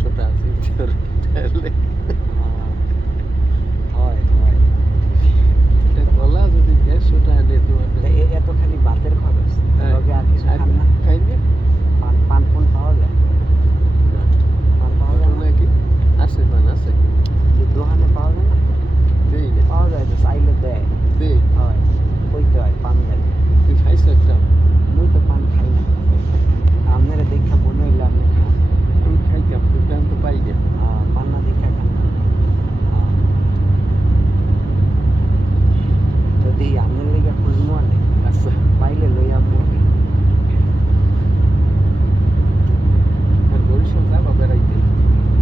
150টা আছে হয় হয় কলা যদি 150টা আনে তোমার এত খালি ভাতের খরচ লগে আর কিছু খান না খাইবে পান পাওয়া যায় পান পাওয়া যায় নাকি আছে পান আছে যে দোকানে পাওয়া যায় না দেই পাওয়া যায় তো চাইলে দেয় দেই হয় কইতে হয় পান দেয় তুই খাইছ একটা মুই তো পান খাই না আপনারা দেখা মনে হইলে আপনি খান আমি খাইতাম কিন্তু আমি তো পাই না পান না দেখা খান না যদি আপনার লেগে খুঁজবো আনে আচ্ছা পাইলে লই আমো আর বরিশাল যাবা বেড়াইতে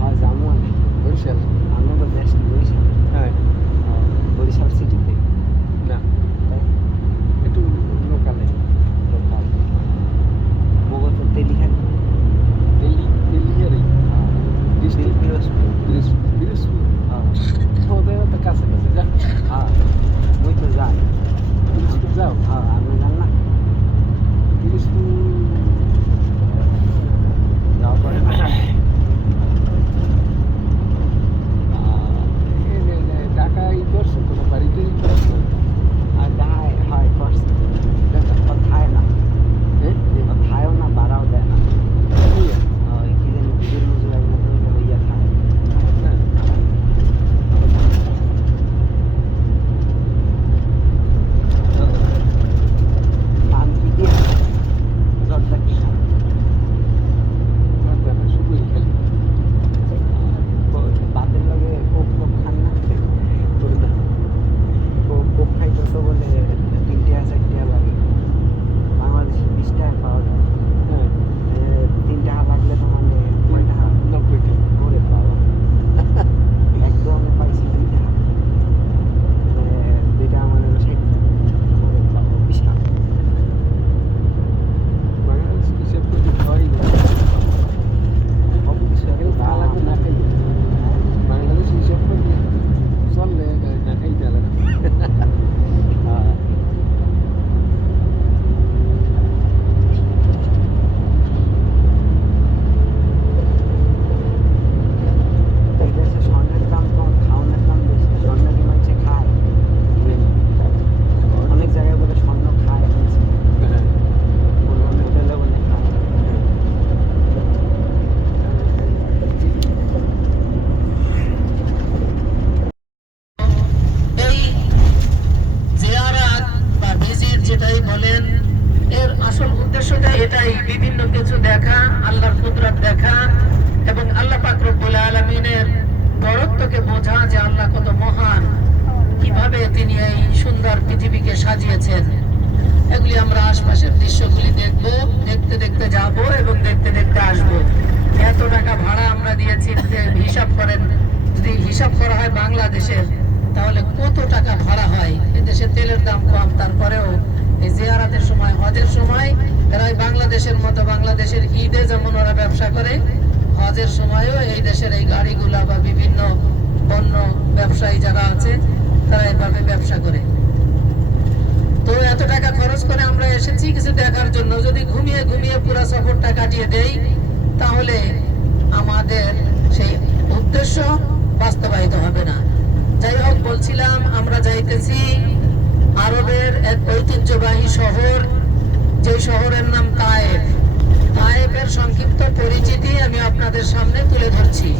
হয় যাবো আনে বরিশাল আমাদের দেশ বরিশাল হ্যাঁ বরিশাল সিটিতে না একটু লোকালে লোকাল মগজ তেলিখান তেলিয়ারি ডিস্ট্রিক্ট পিরোজপুর পিরোজপুর হ্যাঁ ওদের তো কাছাকাছি যা হ্যাঁ মুই তো যাই পিরোজপুর যাও হ্যাঁ আপনি জান না পিরোজপুর যাওয়া পরে ঢাকায় করছো কোনো বাড়িতে করছো আর যাই হয় করছে থায় না থায়ও না ভাড়াও দেয় না কি জানি বিজুর মজুর লাগে না তো হইয়া খায় পান কি দিয়ে জর্দা কি খান শুধুই খালি বাতের লগে কোক খান না কোক খাইতে তো বলে 3 টাকা 4 টাকা লাগে বাংলাদেশে 20 টাকা পাওয়া যায় হ্যাঁ 3 টাকা লাগলে তো মানে কয় টাকা 90 টাকা করে পাওয়া একদম পাইছি 2 টাকা 2 টাকা মানে 60 টাকা করে পাবো 20 টাকা বাংলাদেশ হিসেব করে হয় না সব কিছু কেউ খাওয়া লাগবে না খাইলে বাংলাদেশ হিসেব করে চললে না খাইতে লাগে স্বর্ণের দাম কম খাওয়ানোর দাম বেশি স্বর্ণ কি মানুষে খায় অনেক জায়গায় বলে স্বর্ণ খায় মানুষে হ্যাঁ কোনো হোটেলে বলে খায় এই জিয়ারাত বা ভিজিট যেটাই বলেন এর আসল উদ্দেশ্যটা এটাই বিভিন্ন কিছু দেখা আল্লাহর কুদরত দেখা এবং আল্লাহ পাক রব্বুল আলামিনের বড়ত্বকে বোঝা যে আল্লাহ কত মহান কিভাবে তিনি এই সুন্দর পৃথিবীকে সাজিয়েছেন এগুলি আমরা আশপাশের দৃশ্যগুলি দেখব দেখতে দেখতে যাব এবং দেখতে দেখতে আসব এত টাকা ভাড়া আমরা দিয়েছি হিসাব করেন যদি হিসাব করা হয় বাংলাদেশের তাহলে কত টাকা ভাড়া হয় এদেশে তেলের দাম কম তারপরেও এই জিয়ারাতের সময় হজের সময় এরা বাংলাদেশের মতো বাংলাদেশের ঈদে যেমন ওরা ব্যবসা করে হজের সময়ও এই দেশের এই গাড়িগুলা বা বিভিন্ন পণ্য ব্যবসায়ী যারা আছে তারা এভাবে ব্যবসা করে তো এত টাকা খরচ করে আমরা এসেছি কিছু দেখার জন্য যদি ঘুমিয়ে ঘুমিয়ে পুরো সফরটা কাটিয়ে দেই তাহলে আমাদের সেই উদ্দেশ্য বাস্তবায়িত হবে না যাই হোক বলছিলাম আমরা যাইতেছি আরবের এক ঐতিহ্যবাহী শহর যে শহরের নাম তায়েফ তায়েফের সংক্ষিপ্ত পরিচিতি আমি আপনাদের সামনে তুলে ধরছি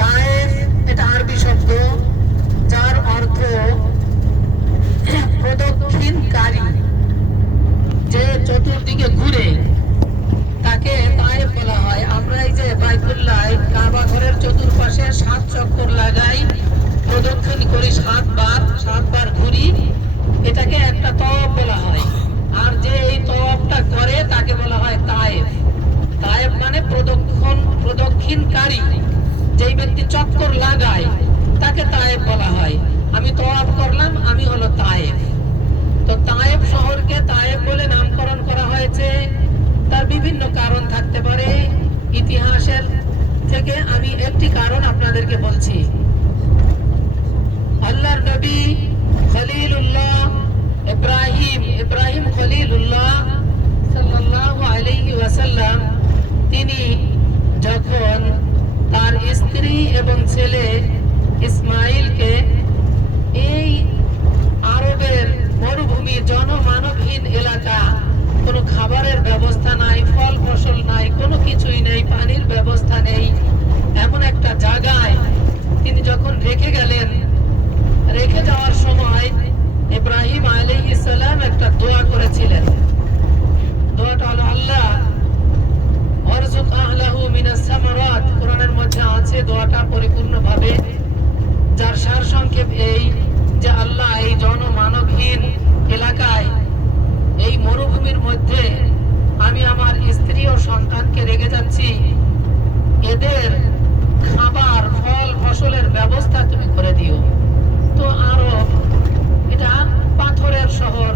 তায়েফ এটা আরবি শব্দ যার অর্থ প্রদক্ষিণকারী যে চতুর্দিকে ঘুরে তাকে তায়েফ বলা হয় আমরা এই যে বাইতুল্লাহ কাবা ঘরের চতুর্পাশে 7 চক্কর লাগাই প্রদক্ষিণ করি 7 বার ঘুরি এটাকে একটা তওয়াফ বলা হয় আর যে এই তওয়াফটা করে তাকে বলা হয় তায়েফ তায়েফ মানে প্রদক্ষিণকারী যেই ব্যক্তি চক্কর লাগায় তাকে তায়েফ বলা হয় আমি তওয়াফ করলাম আমি হলো তায়েফ তো তায়েফ শহরকে তায়েফ বলে নামকরণ করা হয়েছে তার বিভিন্ন কারণ থাকতে পারে ইতিহাসের থেকে আমি একটি কারণ আপনাদেরকে বলছি আল্লাহর নবী খলিলুল্লাহ ইব্রাহিম খলিলুল্লাহ সাল্লাল্লাহু আলাইহি ওয়াসাল্লাম তিনি যখন মধ্যে আমি আমার স্ত্রী ও সন্তানকে রেখে যাচ্ছি, এদের খাবার ফল ফসলের ব্যবস্থা তুমি করে দিও। তো আরব এটা পাথরের শহর,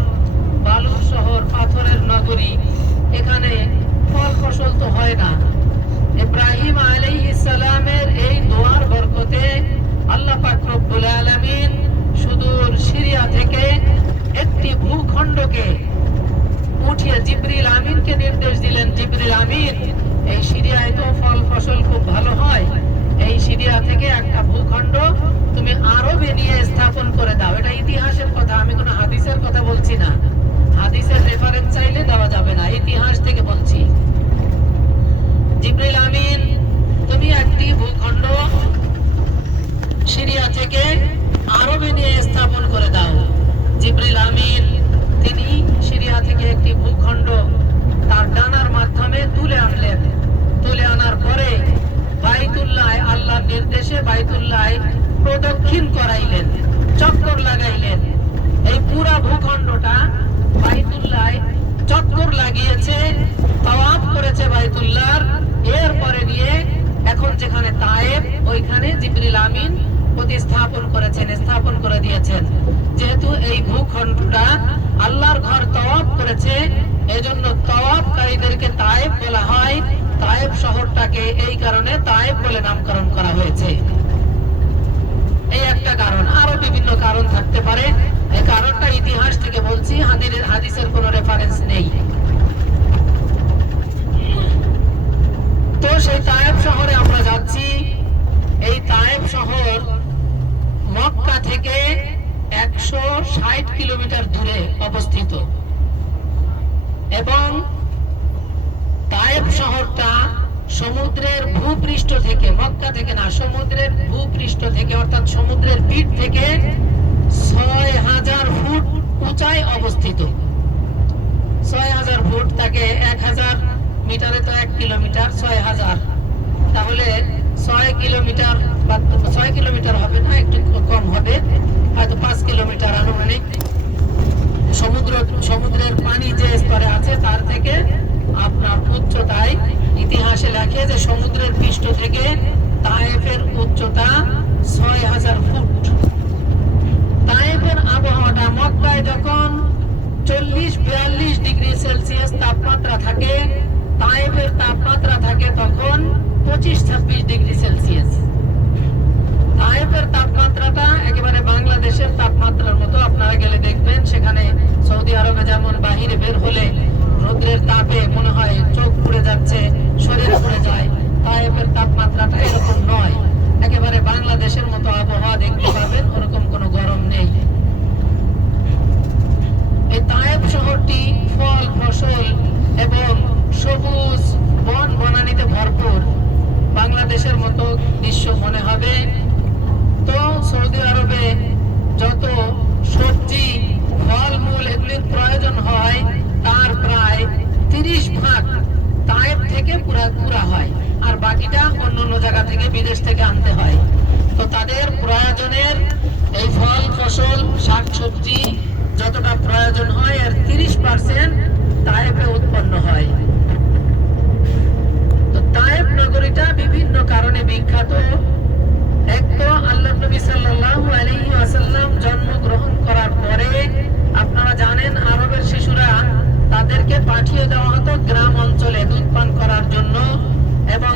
বালুর শহর, পাথরের নগরী, এখানে ফল ফসল তো হয় না। ইব্রাহিম আলাইহিস সালামের এই দোয়ার বরকতে আল্লাহ পাক রব্বুল আলামিন সুদূর সিরিয়া থেকে একটি ভূখণ্ডকে উঠিয়ে জিবরিল আমিনকে নির্দেশ দিলেন, জিবরিল আমিন, এই সিরিয়ায় তো ফল ফসল খুব ভালো হয়, এই সিরিয়া থেকে একটা ভূখণ্ড তুমি আরবে নিয়ে স্থাপন করে দাও। এটা ইতিহাসের কথা, আমি কোনো হাদিসের কথা বলছি না। হাদিসের রেফারেন্স চাইলে দেওয়া যাবে না, ইতিহাস থেকে বলছি। জিবরিল আমিন, তুমি একটি ভূখণ্ড সিরিয়া থেকে আরবে নিয়ে স্থাপন করে দাও। জিবরিল আমিন তিনি সিরিয়া থেকে একটি ভূখণ্ড তার ডানার মাধ্যমে তুলে আনলেন। তুলে আনার পরে বাইতুল্লাহ, আল্লাহর নির্দেশে বাইতুল্লাহ প্রদক্ষিণ করাইলেন, চক্কর লাগাইলেন। এই পুরা ভূখণ্ডটা বাইতুল্লাহ চক্কর লাগিয়েছে, তাওয়াফ করেছে বাইতুল্লাহর। এরপরে নিয়ে এখন যেখানে তায়েব, ওইখানে জিবরিল আমিন প্রতিস্থাপন করেছেন, স্থাপন করে দিয়েছেন। যেহেতু এই ভূখণ্ডটা আল্লাহর ঘর তাওয়াফ করেছে, এজন্য তাওয়াফকারীদেরকে তায়েব বলা হয়। তায়েব শহরটাকে এই কারণে তায়েব বলে নামকরণ করা হয়েছে। এই একটা কারণ, আরো বিভিন্ন কারণ থাকতে পারে। এই কারণটা ইতিহাস থেকে বলছি, হাদিসের কোনো রেফারেন্স নেই। তো সেই তায়েব শহরে আমরা যাচ্ছি। এই তায়েব শহর মক্কা থেকে 160 কিলোমিটার দূরে অবস্থিত এবং তায়েব শহরটা সমুদ্রের ভূপৃষ্ঠ থেকে, মক্কা থেকে না, সমুদ্রের ভূপৃষ্ঠ থেকে অর্থাৎ সমুদ্রের পিঠ থেকে 6000 ফুট উঁচায় অবস্থিত। 6000 ফুট, তাকে 1000 মিটারে তো 1 কিলোমিটার, 6000, তাহলে 6 কিলোমিটার বা 6 কিলোমিটার হবে না, একটু কম হবে, হয়তো 5 কিলোমিটার আনুমানিক। সমুদ্রের পানি যে স্তরে আছে তার থেকে আপনার উচ্চতায়, ইতিহাসে লেখে যে সমুদ্রের পৃষ্ঠ থেকে তায়েফের উচ্চতা 6000 ফুট। তায়েফের আবহাওয়াটা মক্কায় যখন 40-42 ডিগ্রি সেলসিয়াস তাপমাত্রা থাকে, তায়েফের তাপমাত্রা থাকে তখন 25-26 ডিগ্রি সেলসিয়াস। তায়েফের তাপমাত্রাটা একেবারে বাংলাদেশের তাপমাত্রার মতো। আপনারা গেলে দেখবেন সেখানে সৌদি আরবে যেমন বাহিরে বের হলে রোদ্রের তাপে মনে হয় চোখ পুড়ে যাচ্ছে, শরীর পুড়ে যায়, তায়েফের তাপমাত্রাটা এরকম নয়। একেবারে বাংলাদেশের মতো আবহাওয়া দেখতে পাবেন, ওরকম কোনো গরম নেই। এই তায়েফ শহরটি ফল ফসল এবং সবুজ বন বনানীতে ভরপুর, বাংলাদেশের মতো দৃশ্য মনে হবে। তো সৌদি আরবে যত সবজি ফলমূল এগুলির প্রয়োজন হয় তার প্রায় 30 ভাগ তায়েফ থেকে পুরা হয়, আর বাকিটা অন্য অন্য জায়গা থেকে, বিদেশ থেকে আনতে হয়। তো তাদের প্রয়োজনের এই ফল ফসল শাকসবজি যতটা প্রয়োজন হয় এর 30% তায়েফে উৎপন্ন হয়। তো তায়েফ নগরীটা বিভিন্ন কারণে বিখ্যাত। এক তো আল্লাহ নবী সাল্লাল্লাহু আলাইহি ওয়াসাল্লাম জন্মগ্রহণ করার পরে আপনারা জানেন আরবের শিশুরা তাদেরকে পাঠিয়ে দেওয়া হতো গ্রাম অঞ্চলে দুধ পান করার জন্য এবং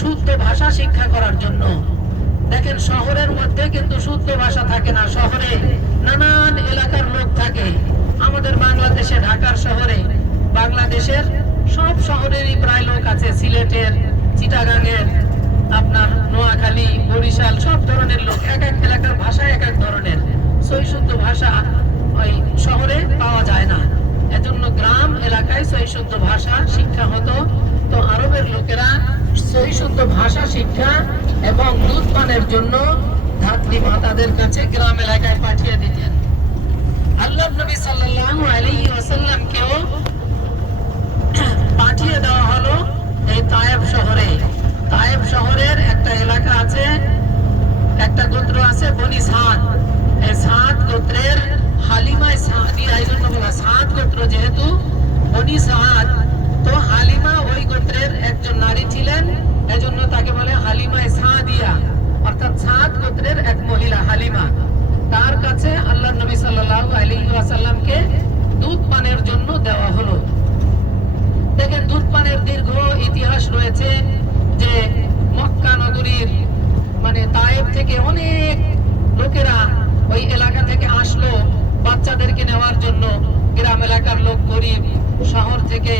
শুদ্ধ ভাষা শিক্ষা করার জন্য। দেখেন শহরের মধ্যে কিন্তু শুদ্ধ ভাষা থাকে না, শহরে নানান এলাকার লোক থাকে। আমাদের বাংলাদেশে ঢাকার শহরে, বাংলাদেশের সব শহরেরই প্রায় লোক আছে, সিলেটের, চিটাগাংয়ের, আপনার নোয়াখালী, বরিশাল, সব ধরনের লোক। এক এক এলাকার ভাষা এক এক ধরনের, সই শুদ্ধ ভাষা ওই শহরে পাওয়া যায় না। এজন্য গ্রাম এলাকায় সই শুদ্ধ ভাষা শিক্ষা হতো। তো আরবের লোকেরা সই শুদ্ধ ভাষা শিক্ষা এবং দুধ পানের জন্য ধাত্রী মাতাদের কাছে গ্রাম এলাকায় পাঠিয়ে দিতেন। আল্লাহ নবী সাল্লাল্লাহু আলাইহি ওয়াসাল্লামকেও পাঠিয়ে দেওয়া হলো এই তায়েফ শহরে। তায়েফ শহরের একটা এলাকা আছে, একটা গোত্র আছে বনি সাদ। এই সাদ গোত্রের হালিমায় সাদিয়া, এই জন্য বলা সাদ গোত্র, যেহেতু বনি থেকে অনেক লোকেরা ওই এলাকা থেকে আসলো বাচ্চাদেরকে নেওয়ার জন্য। গ্রাম এলাকার লোক, গরিব, শহর থেকে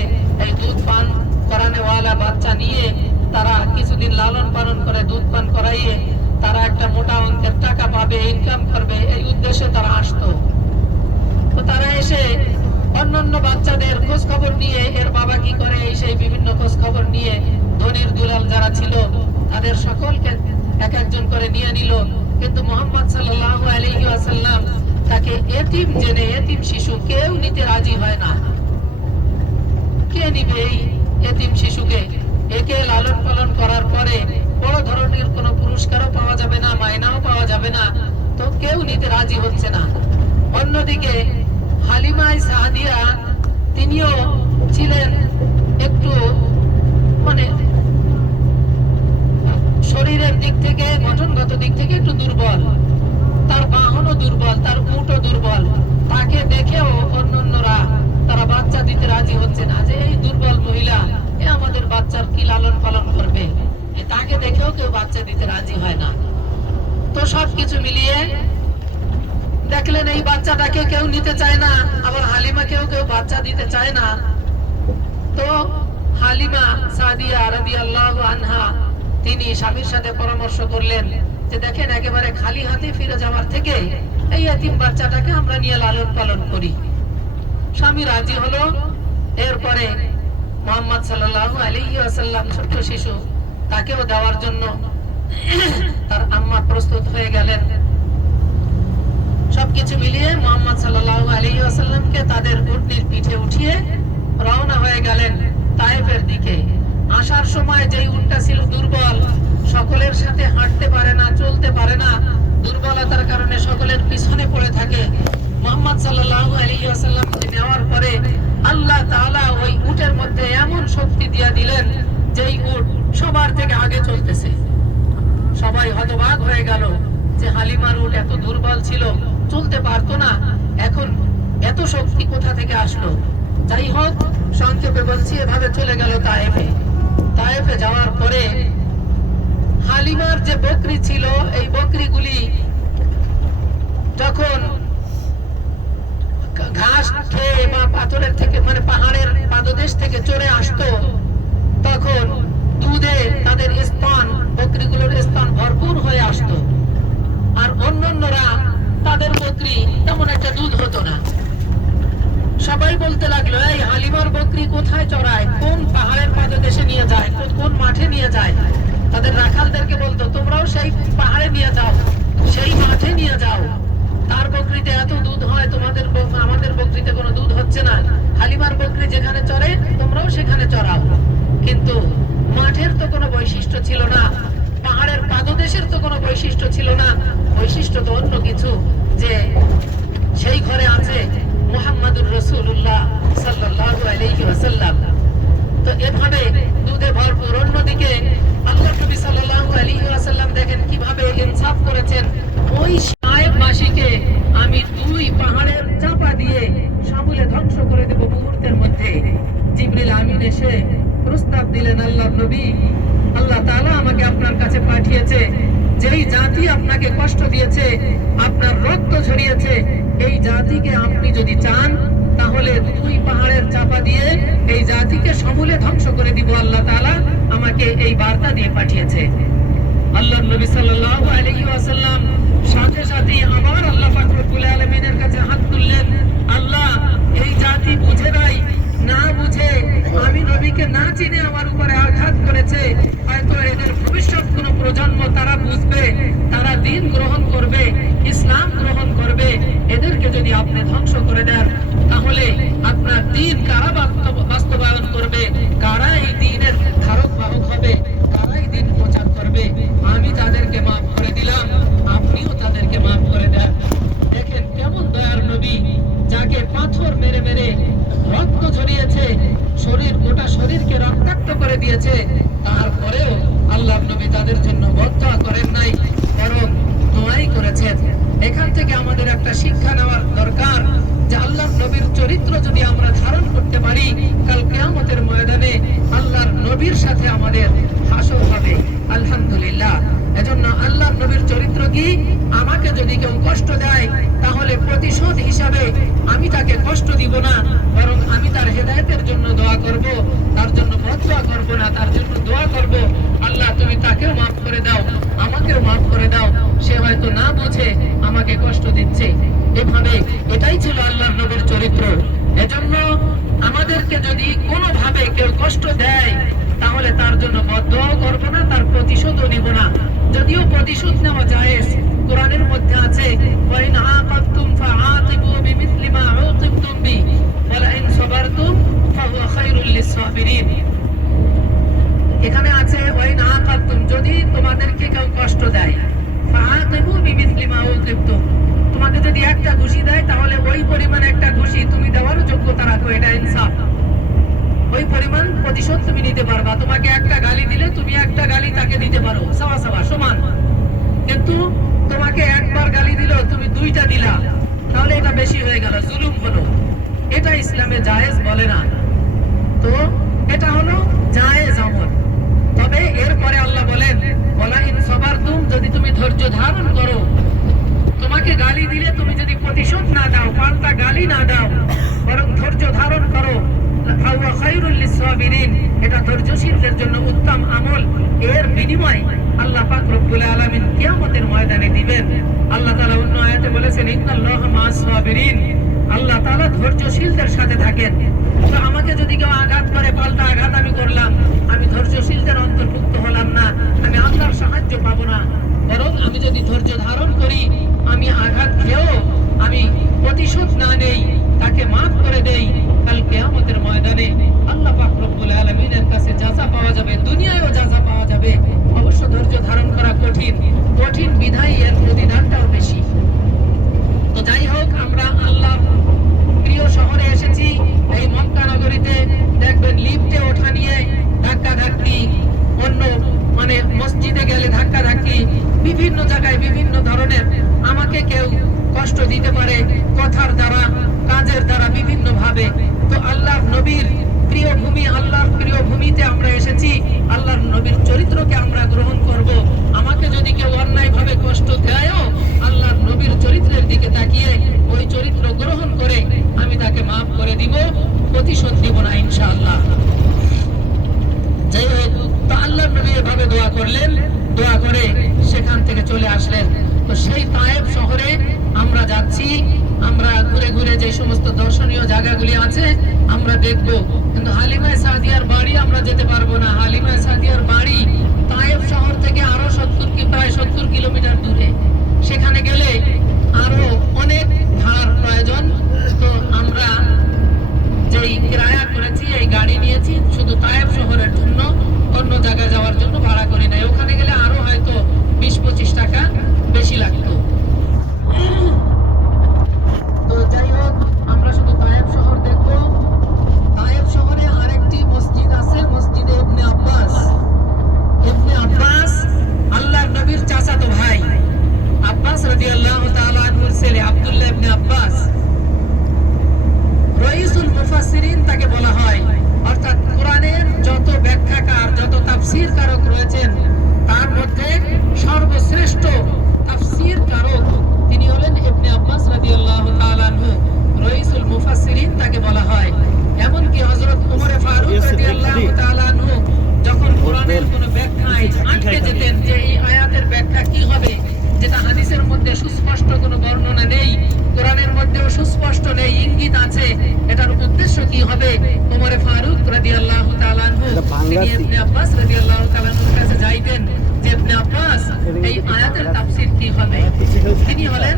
এই দুধ পান করানোওয়ালা বাচ্চা নিয়ে তারা কিছুদিন লালন পালন করে দুধ পান করাইয়ে তারা একটা মোটা অঙ্কের টাকা পাবে, ইনকাম করবে, এই উদ্দেশ্যে তারা আসতো। তো তারা এসে অন্যান্য বাচ্চাদের খোঁজ খবর নিয়ে, এর বাবা কি করে, এই সেই বিভিন্ন খোঁজ খবর নিয়ে ধনির দুলাল যারা ছিল তাদের সকলকে এক একজন করে নিয়ে নিল। কিন্তু মুহাম্মদ সাল্লাল্লাহু আলাইহি ওয়াসাল্লাম তাকে এতিম জেনে, এতিম শিশু কেউ নিতে রাজি হয় না। কে নিবে এই এতিম শিশুকে? একে লালন পালন করার পরে বড় ধরনের কোনো পুরস্কারও পাওয়া যাবে না, মাইনাও পাওয়া যাবে না, তো কেউ নিতে রাজি হচ্ছে না। অন্যদিকে হালিমা সাদিয়া তিনিও ছিলেন একটু মানে শরীরের দিক থেকে, গঠনগত দিক থেকে একটু দুর্বল, তার বাহনও দুর্বল, তার উটও দুর্বল। তাকে দেখেও অন্যান্যরা তারা বাচ্চা দিতে রাজি হচ্ছে না, যে এই দুর্বল মহিলা এ আমাদের বাচ্চার কি লালন পালন করবে, তাকে দেখেও কেউ বাচ্চা দিতে রাজি হয় না। তো সবকিছু মিলিয়ে দেখলেন এই বাচ্চাটাকে কেউ নিতে চায় না, আবার হালিমাকেও কেউ বাচ্চা দিতে চায় না। তো হালিমা সাদিয়া রাদিয়াল্লাহু আনহা তিনি স্বামীর সাথে পরামর্শ করলেন যে দেখেন, একেবারে খালি হাতে ফিরে যাওয়ার থেকে এই এতিম বাচ্চাটাকে আমরা নিয়ে লালন পালন করি। স্বামী রাজি হলো। এরপরে মুহাম্মদ সাল্লাল্লাহু আলাইহি ওয়াসাল্লাম ছোট্ট শিশু তাকেও দেওয়ার জন্য তার আম্মা প্রস্তুত হয়ে গেলেন। সবকিছু মিলিয়ে মুহাম্মদ সাল্লাল্লাহু আলাইহি ওয়াসাল্লামকে তাদের উটনির পিঠে উঠিয়ে রওনা হয়ে গেলেন তায়েফের দিকে। আসার সময় যেই উটটা ছিল দুর্বল, সকলের সাথে হাঁটতে পারে না, চলতে পারে না, দুর্বলতার কারণে সকলের পিছনে পড়ে থাকে। মুহাম্মদ সাল্লাল্লাহু আলাইহি ওয়াসাল্লামকে নেওয়ার পরে আল্লাহ তাআলা ওই উটের মধ্যে এমন শক্তি দিয়ে দিলেন যেই উট সবার থেকে আগে চলতেছে। সবাই হতবাক হয়ে গেল যে হালিমার উট এত দুর্বল ছিল, চলতে পারতো না, এখন এত শক্তি কোথা থেকে আসলো? যাই হোক, সংক্ষেপে বলছি, এভাবে চলে গেল তায়েফে। তায়েফে যাওয়ার পরে হালিমার যে বকরি ছিল, এই বকরিগুলি যখন ঘাস খেয়ে বা পাথরের থেকে মানে পাহাড়ের পাদদেশ থেকে চড়ে আসতো, তখন দুধে তাদের স্তন, বকরিগুলোর স্তন ভরপুর হয়ে আসতো। আর অন্যান্যরা তাদের বকরি তেমন একটা দুধ হতো না। সবাই বলতে লাগলো, এই হালিমার বকরি কোথায় চড়ায়, কোন পাহাড়ের পাদদেশে নিয়ে যায়, কোন মাঠে নিয়ে যায়। তাদের রাখালদেরকে বলতো, তোমরাও সেই পাহাড়ে নিয়ে যাও, সেই মাঠে নিয়ে যাও, তার বকরিতে এত দুধ হয়, তোমাদের আমাদের বকরিতে কোনো দুধ হচ্ছে না। হালিমার বকরি যেখানে চড়ে তোমরাও সেখানে চড়াও। কিন্তু মাঠের তো কোনো বৈশিষ্ট্য ছিল না, পাহাড়ের পাদদেশের তো কোনো বৈশিষ্ট্য ছিল না। বৈশিষ্ট্য তো অন্য কিছু, যে সেই ঘরে আছে মুহাম্মাদুর রাসূলুল্লাহ সাল্লাল্লাহু আলাইহি ওয়াসাল্লাম। তো এভাবে দুধে ভরপুর। অন্যদিকে আল্লাহ নবী সাল্লাল্লাহু আলাইহি ওয়াসাল্লাম দেখেন কিভাবে ইনসাফ করেছেন। ওই তায়েফবাসীকে আমি দুই পাহাড়ের চাপা দিয়ে সমূলে ধ্বংস করে দেব মুহূর্তের মধ্যে। জিবরিল আমিন এসে প্রস্তাব দিলেন, আল্লাহর নবী, আল্লাহ তাআলা আমাকে আপনার কাছে পাঠিয়েছে, যেই জাতি আপনাকে কষ্ট দিয়েছে, আপনার রক্ত ঝরিয়েছে, এই জাতিকে আপনি যদি চান তাহলে দুই পাহাড়ের চাপা দিয়ে এই জাতিকে সমূলে ধ্বংস করে দিব। আল্লাহ তাআলা আমাকে এই বার্তা দিয়ে পাঠিয়েছে। আল্লাহর নবী সাল্লাল্লাহু আলাইহি ওয়াসাল্লাম সাথে সাথে আবার আল্লাহ পাক রব্বুল আলামিনের কাছে হাত তুললেন, আল্লাহ, এই জাতি বুঝে নাই, না বুঝে আমি নবীকে না চিনে আমার উপরে আঘাত করেছে, হয়তো এদের ভবিষ্যৎ কোন প্রজন্ম তারা বুঝবে, তারা দ্বীন গ্রহণ করবে, ইসলাম গ্রহণ করবে। এদেরকে যদি আপনি ধ্বংস করে দেন, তাহলে আপনার দ্বীন কারা বাস্তবায়ন করবে, কারা এই দ্বীনের ধারক বাহক হবে, কারাই দ্বীন প্রচার করবে? আমি তাদেরকে মাফ করে দিলাম, আপনিও তাদেরকে মাফ করে দেন। দেখেন কেমন দয়ার নবী, যাকে পাথর মেরে মেরে রক্ত ঝরিয়েছে, শরীর গোটা শরীরকে রক্তাক্ত করে দিয়েছে, তারপরেও আল্লাহর নবী তাদের জন্য বদদোয়া করেন নাই, বরং দোয়াই করেছেন। এখান থেকে আমাদের একটা শিক্ষা নেওয়ার দরকার যে আল্লাহর নবীর চরিত্র যদি আমরা ধারণ করতে পারি, কাল কিয়ামতের ময়দানে আল্লাহর নবীর সাথে আমাদের হাসর হবে। আলহামদুলিল্লাহ। এজন্য আল্লাহর নবীর চরিত্র যদি কেউ কষ্ট দেয় তাহলে প্রতিশোধ হিসাবে আমি তাকে কষ্ট দিব না, বরং আমি তার হেদায়েতের জন্য দোয়া করব, তার জন্য বদদোয়া করব না, তার জন্য দোয়া করব, আল্লাহ তুমি তাকেও মাফ করে দাও, আমাকেও মাফ করে দাও, সে হয়তো না বুঝে আমাকে কষ্ট দিচ্ছে। এভাবে এটাই ছিল আল্লাহর নবীর চরিত্র। এজন্য আমাদেরকে যদি কোনোভাবে কেউ কষ্ট দেয় তাহলে তার জন্য বদদোয়া করব না, তার প্রতিশোধও নিব না। যদিও প্রতিশোধ নেওয়া জায়েজ, কোরআনের মধ্যে আছে ওয়াইন আকাবতুম ফাআতিবু বিমিসলি মা উকিবতুম বি ওয়ালা ইন সাবারতুম ফাহুয়া খায়রুল লিস-সাবিরিন। এখানে আছে ওয়াইন আকাবতুম, যদি তোমাদেরকে কেউ কষ্ট দেয়, ফাআতিবু বিমিসলি মা উকিবতুম, তোমাকে যদি একটা ঘুষি দেয় তাহলে ওই পরিমাণ একটা ঘুষি তুমি দেওয়ার যোগ্যতা রাখো, এটা ইনসাফ। ওই পরিমাণ প্রতিশোধ তুমি নিতে পারবা। তোমাকে একটা গালি দিলে তুমি একটা গালি তাকে দিতে পারো, সাওয়া সাওয়া সমান। কিন্তু তোমাকে একবার গালি দিল, তুমি দুইটা দিলা, তাহলে এটা বেশি হয়ে গেল, জুলুম হলো। এটা ইসলামে জায়েজ বলে না। তো এটা হলো জায়েজ আমল। তবে এরপরে আল্লাহ বলেন ওয়ালা ইন সাবারতুম, যদি তুমি ধৈর্য ধারণ করো, তোমাকে গালি দিলে তুমি যদি প্রতিশোধ না দাও, পাল্টা গালি না দাও, বরং ধৈর্য ধারণ করো, ফাহুয়া খায়রুল লিস-সাবিরিন, এটা ধৈর্যশীলদের জন্য উত্তম আমল। এর বিনিময় আল্লাহ পাক রব্বুল আলামিন কিয়ামতের ময়দানে দিবেন। আল্লাহ তাআলা অন্য আয়াতে বলেছেন ইন্নাল্লাহা মা'আস-সাবিরিন, আল্লাহ তাআলা ধৈর্যশীলদের সাথে থাকেন। তো আমাকে যদি কেউ আঘাত করে, পাল্টা আঘাত আমি করলাম, আমি ধৈর্যশীলদের অন্তর্ভুক্ত হলাম না, আমি আল্লাহর সাহায্য পাবো না। বরং আমি যদি ধৈর্য ধারণ করি, আমি আঘাত খেয়েও আমি প্রতিশোধ না নেই, তাকে মাফ করে দেই, কাল কিয়ামতের ময়দানে আল্লাহ পাক রব্বুল আলামিনের কাছে জাযা পাওয়া যাবে, দুনিয়ায়ও জাযা পাওয়া যাবে। অবশ্য ধৈর্য ধারণ করা কঠিন, কঠিন বিধায় এর প্রতিদানটাও বেশি। তো যাই হোক, আমরা আল্লাহর প্রিয় শহরে এসেছি, এই মক্কা নগরীতে দেখবেন লিফটে ওঠা নিয়ে ধাক্কাধাক্কি, অন্য মানে মসজিদে গেলে ধাক্কাধাক্কি, বিভিন্ন জায়গায় বিভিন্ন ধরনের আমাকে কেউ কষ্ট দিতে পারে কথার দ্বারা, কাজের দ্বারা, বিভিন্ন ভাবে। তো আল্লাহর নবীর প্রিয় ভূমি, আল্লাহর প্রিয় ভূমিতে আমরা এসেছি, আল্লাহর নবীর চরিত্রকে আমরা গ্রহণ করব। আমাকে যদি কেউ অন্যায় ভাবে কষ্ট দেয়ও, আল্লাহর নবীর চরিত্রের দিকে তাকিয়ে ওই চরিত্র গ্রহণ করে আমি তাকে মাফ করে দিব, প্রতিশোধ দিব না ইনশাআল্লাহ। যাই হোক, তো আল্লাহর নবী এভাবে দোয়া করলেন, দোয়া করে সেখান থেকে চলে আসলেন। তো সেই তায়েব শহরে আমরা যাচ্ছি, আমরা ঘুরে ঘুরে যে সমস্ত দর্শনীয় জায়গাগুলি আছে আমরা দেখব, কিন্তু হালিমা সাদিয়ার বাড়ি আমরা যেতে পারবো না। হালিমা সাদিয়ার বাড়ি তায়েব শহর থেকে আরো প্রায় 70 কিলোমিটার দূরে। সেখানে গেলে আরো অনেক ভাড়ার প্রয়োজন। তো আমরা যেই কিরায়া করেছি, এই গাড়ি নিয়েছি শুধু তায়েব শহরের জন্য, অন্য জায়গায় যাওয়ার জন্য ভাড়া করি নাই। ওখানে গেলে আরো হয়তো 20-25 টাকা বেশি লাগতো। তো যাই হোক, আমরা শুধু তায়েব শহর দেখবো। তায়েব শহরে আরেকটি মসজিদ আছে, মসজিদে ইবনে আব্বাস। ইবনে আব্বাস আল্লাহর নবীর চাচাতো ভাই। আব্বাস রাদিয়াল্লাহু তাআলা আনহুর ছেলে আব্দুল্লাহ ইবনে আব্বাস রাইসুল মুফাসসিরিন তাকে বলা হয়। অর্থাৎ কোরআনের যত ব্যাখ্যাকার, যত তাফসীর কারক রয়েছেন, তার মধ্যে সর্বশ্রেষ্ঠ তাফসীর কারক তিনি হলেন ইবনে আব্বাস রাদিয়াল্লাহু তাআলা আনহু। রাইসুল মুফাসসিরিন তাকে বলা হয়। এমনকি হযরত ওমর ফারুক রাদিয়াল্লাহু তাআলা আনহু যখন কোরআনের কোনো ব্যাখ্যায় আটকে যেতেন যে এই আয়াতের ব্যাখ্যা কি হবে, যেটা হাদিসের মধ্যে সুস্পষ্ট কোনো বর্ণনা নেই, কোরআনের মধ্যেও সুস্পষ্ট নেই, ইঙ্গিত আছে, এটার উদ্দেশ্য কি হবে, ওমর ফারুক রাদিয়াল্লাহু তাআলা আনহু তিনি ইবনে আব্বাস রাদিয়াল্লাহু তাআলা আনহুর কাছে যাইতেন যে ইবনে আব্বাস এই আয়াতের তাফসীর কি হবে। তিনি হলেন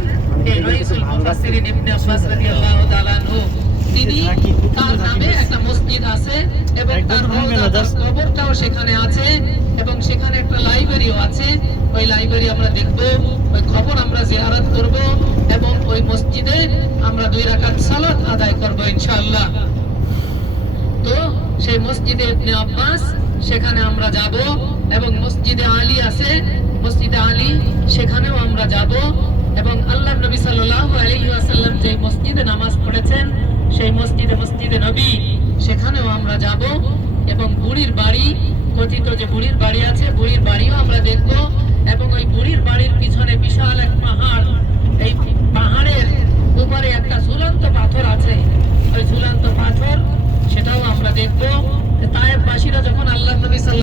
এই রাইসুল মুফাসসিরিন ইবনে আব্বাস রাদিয়াল্লাহু তাআলা আনহু। তিনি, তার নামে একটা মসজিদ আছে এবং তার রওজা, তার কবরটাও সেখানে আছে এবং সেখানে একটা লাইব্রেরিও আছে। ওই লাইব্রেরি আমরা দেখব, ওই কবর আমরা জিয়ারত করব এবং ওই মসজিদে আমরা 2 রাকাত সালাত আদায় করব ইনশাআল্লাহ। তো সেই মসজিদে ইবনে আব্বাস, সেখানে আমরা যাব এবং মসজিদে আলী আছে, মসজিদে আলী সেখানেও আমরা যাব এবং আল্লাহর নবী সাল্লাল্লাহু আলাইহি ওয়াসাল্লাম যে মসজিদে নামাজ পড়েছেন সেই মসজিদে, মসজিদে নবী, সেখানেও আমরা যাব এবং বুড়ির বাড়ি, কথিত যে বুড়ির বাড়ি আছে, বুড়ির বাড়িও আমরা দেখব এবং ওই বুড়ির বাড়ির পিছনে বিশাল এক পাহাড়, এই পাহাড়ের উপরে একটা ঝুলন্ত পাথর আছে, ওই ঝুলন্ত পাথর সেটাও আমরা দেখবো। তায়েফবাসীরা যখন আল্লাহ নবী সাল্লাল্লাহু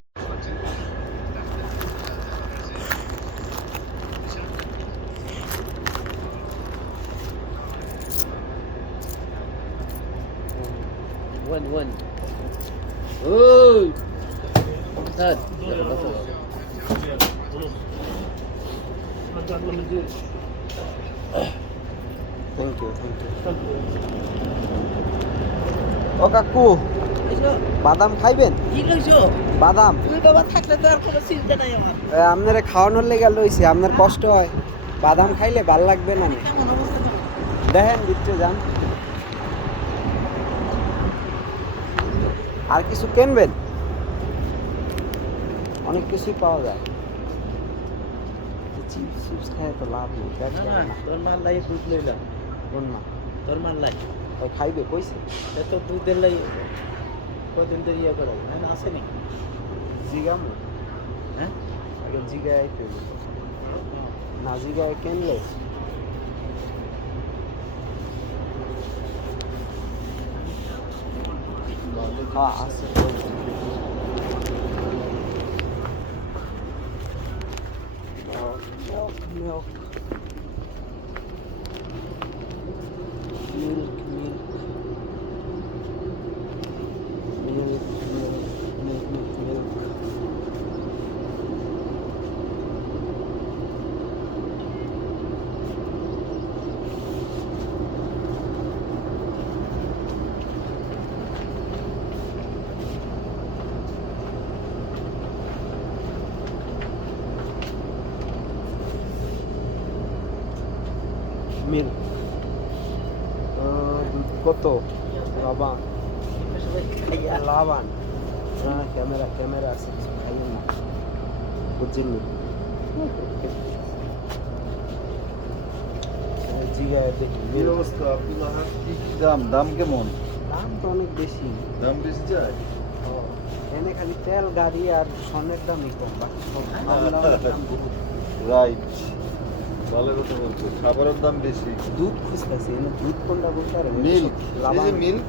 وين اوي هات থ্যাংক ইউ ও কাকু বাদাম খাইবেন? বাদাম আপনারা খাওয়ানোর লেগে লইছি, আপনার কষ্ট হয়, বাদাম খাইলে ভাল লাগবে না। দেখেন ভিতরে যান, আর কিছু কিনবেন? অনেক কিছুই পাওয়া যায়। চিপস চিপস খায় তো লাভ নেই। তোর মাল লাই দুধ লইলাম। কোন না তোর মাল লাই ও খাইবে কইছে তো দুধের লাই কদিন ধরে ইয়ে করে আসেনি জিগাম হ্যাঁ আগে জিগায় পেল না, জিগায় কিনলে হ্যাঁ আছে। milk, milk, milk, milk, milk, milk, milk. Milk. কত লাবান লাবান ক্যামেরা ক্যামেরা আছে খাইয়েন না বুঝলি জিগায় দেখি এই অবস্থা আব্দুল আহাদ কি দাম কেমন? দাম তো অনেক বেশি। দাম বেশি যায়? এনে খালি তেল গাড়ি আর স্বর্ণের দামই কম, বাকি সব দাম বহুত। রাইট, ভালো কথা বলছো। খাবারের দাম বেশি। দুধ খুঁজতেছি, এনে দুধ কোনটা বলতে পারবে? মিল্ক, এই যে মিল্ক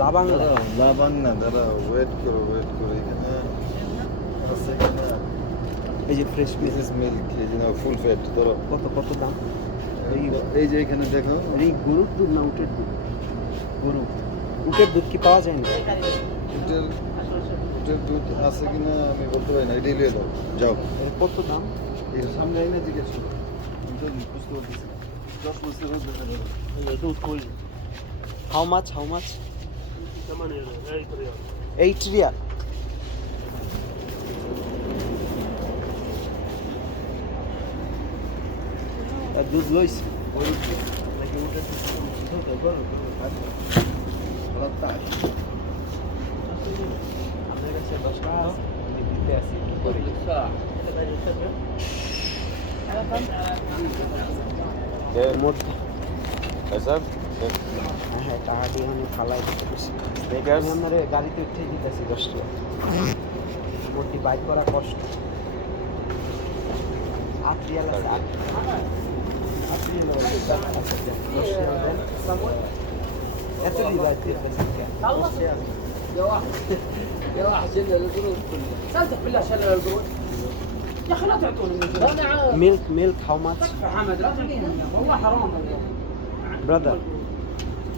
লাবাং লাবাং না, দাঁড়া ওয়েট করো এখানে আছে এখানে এই যে ফ্রেশ দিস ইজ মিল্ক, এই যে ফুল ফ্যাট। ধরো কত কত দাম? এই যে এখানে দেখো, এই গরুর দুধ না উটের দুধ? গরু উটের দুধ কি পাওয়া যায় না? উটের দুধ আছে কিনা আমি বলতে পারি না, এটাই লিয়ে দাও যাও। এর কত দাম? এর সামনে আইনা জিজ্ঞেস করো, আমি তো বুঝতে পারতেছি না। 10 বছর হয়ে দুধ কই? How much? 8 রিয়াল। দুধ লইছি নাকি উটের দুধ? আপনার কাছে 10 টাকা আছে? দিতে আসি কি করি? মোট হ্যাঁ টাকা দিয়ে আমি ফালাই দিতে বেশি। আমি আপনার গাড়িতে উঠে দিতেছি 10 টাকা। মোটটি বাইক করা কষ্ট। 8 রিয়াল আছে। 8 রিয়াল আছে। 10 রিয়াল দেন। এত রিয়াল দিতেছি কেন? يا واحد شلة القرود كله صدق بالله شلة القرود يا اخي لا تعطوني انا عارف milk how much? حمد لا تعطوني والله حرام brother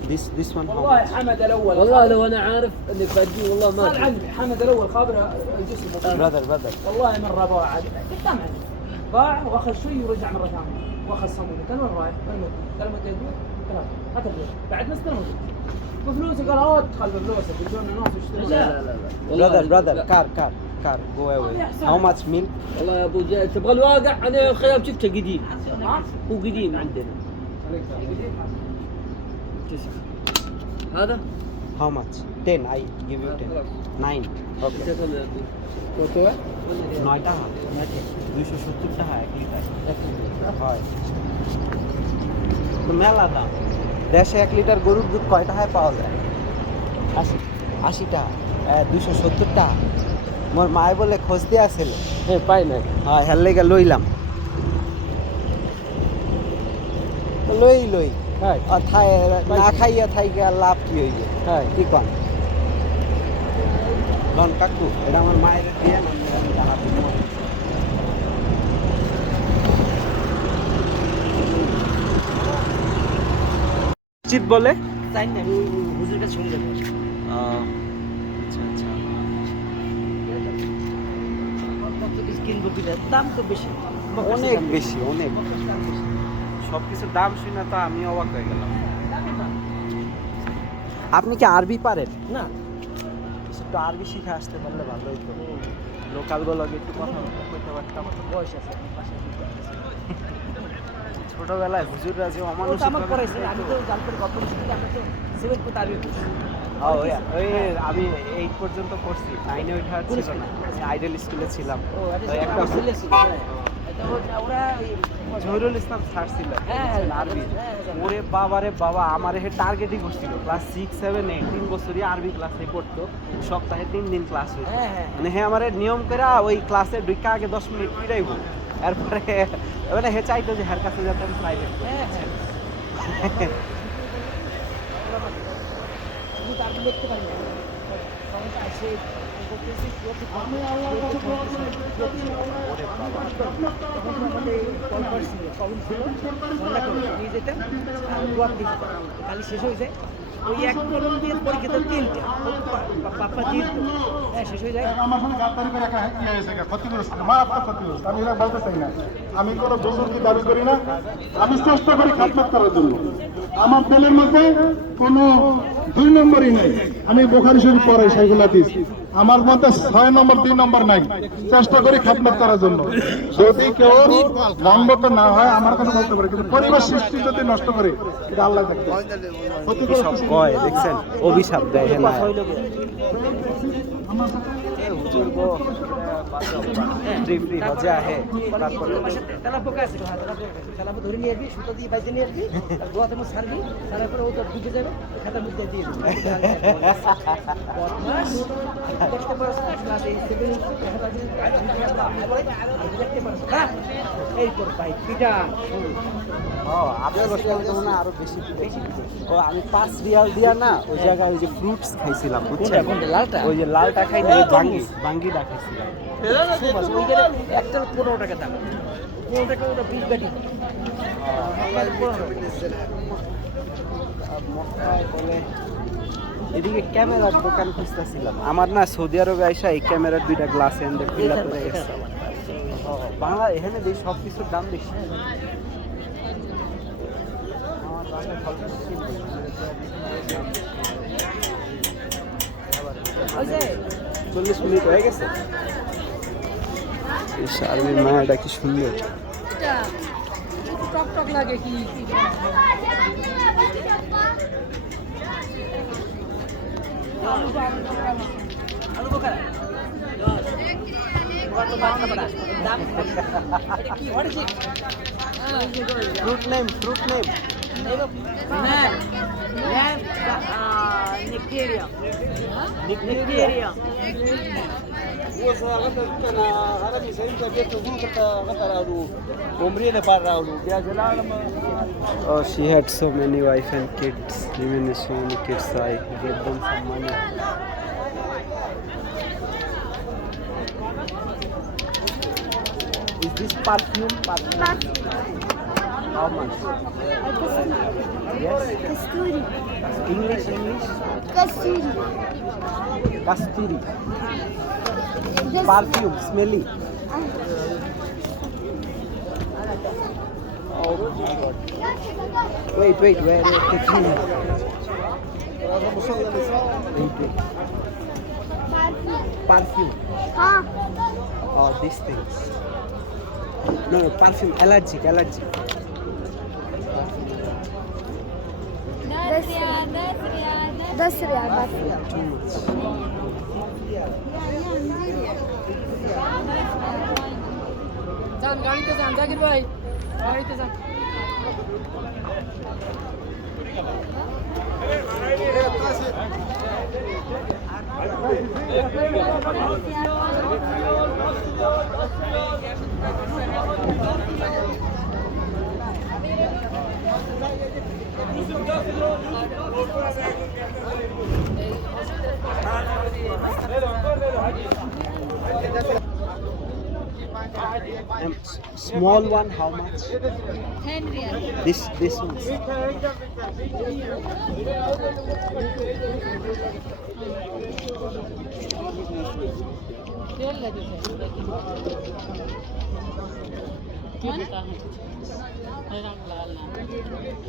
this one how والله much? حمد الاول والله لو انا عارف انك بدي والله ما قال عني حمد الاول خابر الجسم brother والله مره باع قدام عندي باع واخذ شوي ورجع مره ثانيه واخذ صمونه كان وين رايح؟ قال ما تدري ثلاثه هات البيت بعد ما استلمت بفلوسي قال اوه ادخل بفلوسك بدون ناس يشترون brother car go away how much milk? والله يا ابو جاي تبغى الواقع انا الخيام شفته قديم هو قديم عندنا هذا how much? 10 I give you 10 9 okay কত 9 টাকা 270 টাকা 1 লিটার হয় তো মেলা দাম। দেশে 1 লিটার গরুর দুধ কয় টাকায় পাওয়া যায়? 80 টাকা 270 টাকা। মোর মায় বলে খোঁজ দিয়ে আসছিল, পাই না হ্যাঁ হের লেগে লইলাম। লই লই হ্যাঁ আর না খাইয়া থাইকা লাভ কি হইবে হ্যাঁ কি কন লন কাকু এটা আমার মায়ের দিয়ে না আমি জানাবো মসজিদ বলে তাই না হুজুর কাছে শুনে যাবো আচ্ছা আচ্ছা কত কিছু কিনবো কিনা দাম তো বেশি অনেক বেশি অনেক সব কিছুর দাম শুনে তো আমি অবাক হয়ে গেলাম আপনি কি আরবি পারেন না একটু আরবি শিখে আসতে পারলে ভালো হইতো লোকাল গুলোকে একটু কথা বলতে পারতাম বয়স আছে ছোটবেলায় হুজুররা যে অমানুষ আমার পড়াইছে আমি তো জানতাম গল্প শুনতে আমরা তো 7 পর্যন্ত আরবি পড়ছি ওই আমি 8 পর্যন্ত পড়ছি 9 এ ওঠা ছিল না আইডল স্কুলে ছিলাম ও তো একটা ছেলে ছিল এটা ওরা জহিরুল ইসলাম স্যার ছিল হ্যাঁ, আরবি হ্যাঁ, ওরে বাবারে বাবা আমার হে টার্গেটই করছিল ক্লাস 6 7 8 3 বছরই আরবি ক্লাসে পড়তো সপ্তাহে 3 দিন ক্লাস হইতো হ্যাঁ হ্যাঁ মানে হে আমারে নিয়ম করে ওই ক্লাসে ঢুকে আগে 10 মিনিট পিড়াইব এরপরে মানে হে চাইতো যে হের কাছে যাতে আমি প্রাইভেট হ্যাঁ হ্যাঁ শুধু তার লিখতে পারি না সমস্যা আছে করতেছি আমি আল্লাহ কল করছিল কখন ছিল সন্ধ্যা করে নিয়ে যেতাম আর দোয়া দিতে কালি শেষ হয়ে যায় ওই এক কলম দিয়ে পরীক্ষা তো 3টা পাপ্পা দিন হ্যাঁ শেষ হয়ে যায় আমার সঙ্গে গাদ্দারি করে একা ইয়ে হয়েছে ক্ষতিগ্রস্ত মা আপনার ক্ষতিগ্রস্ত আমি এটা বলতে চাই না আমি কোনো বুজুর্গি দাবি করি না আমি চেষ্টা করি খাতনাত করার জন্য আমার তেলের মধ্যে কোনো 2 নম্বরই নাই আমি বুখারী শরীফ পড়াই সাইকুল হাদিস আমার মধ্যে 6 নম্বর 2 নম্বর নাই চেষ্টা করি খাতনাত করার জন্য যদি কেউ রঙ্গত না হয় আমার কথা বলতে পারে কিন্তু পরিবেশ সৃষ্টি যদি নষ্ট করে এটা আল্লাহ দেখবে সব কয় দেখছেন অভিশাপ দেয় হে না হুজুর গো ড্রিম ড্রিম মজা হে তারপরে তালা পোকা আছে তালা ধরে নিয়ে আসবি সুতো দিয়ে বাইতে নিয়ে আসবি আর দোয়া তেমন ছাড়বি তারপরে ও তো ঢুকে যাবে খাতার মধ্যে দিয়ে দেবে দেখতে পারো ক্লাস এই 7 দেখতে পারো হ্যাঁ এই তোর ভাই পিটা ও আপনার বসে তো না আরো বেশি বেশি ও আমি 5 রিয়াল দিয়া না ওই জায়গায় ওই যে ফ্রুটস খাইছিলাম বুঝছেন কোনটা লালটা ওই যে লালটা খাই না বাঙ্গিটা খাইছিলাম ওই গেলে একটা 15 টাকা দাম 15 টাকা ওটা 20 বাটি বলে এদিকে ক্যামেরার দোকান খুঁজতেছিলাম আমার না সৌদি আরবে আইসা এই ক্যামেরার 2টা গ্লাস এনে খুলে পড়ে গেছে বাংলা এখানে দেখি সব কিছুর দাম বেশি আমার বাংলা সব কিছু ওই যে 40 মিনিট হয়ে গেছে এই শারমিন মায়াটা কি সুন্দর টক টক লাগে কি আলু বোকারা দাম এটা কি what is it fruit name Nicteria. Nicteria. Oh, she had so many wife and kids. Even so many kids, I gave them some money. Is this perfume? How much? Yes. Kasturi. English. Kasturi. Kasturi. Perfume, smelly. Oh my God. Wait. Where? Wait. Perfume. Huh? Oh, these things. No, perfume. Allergic. 10 riyal बस Too much. যান গাড়িতে যান জাকির ভাই গাড়িতে যান Small one, how much? 10 riyal. This one.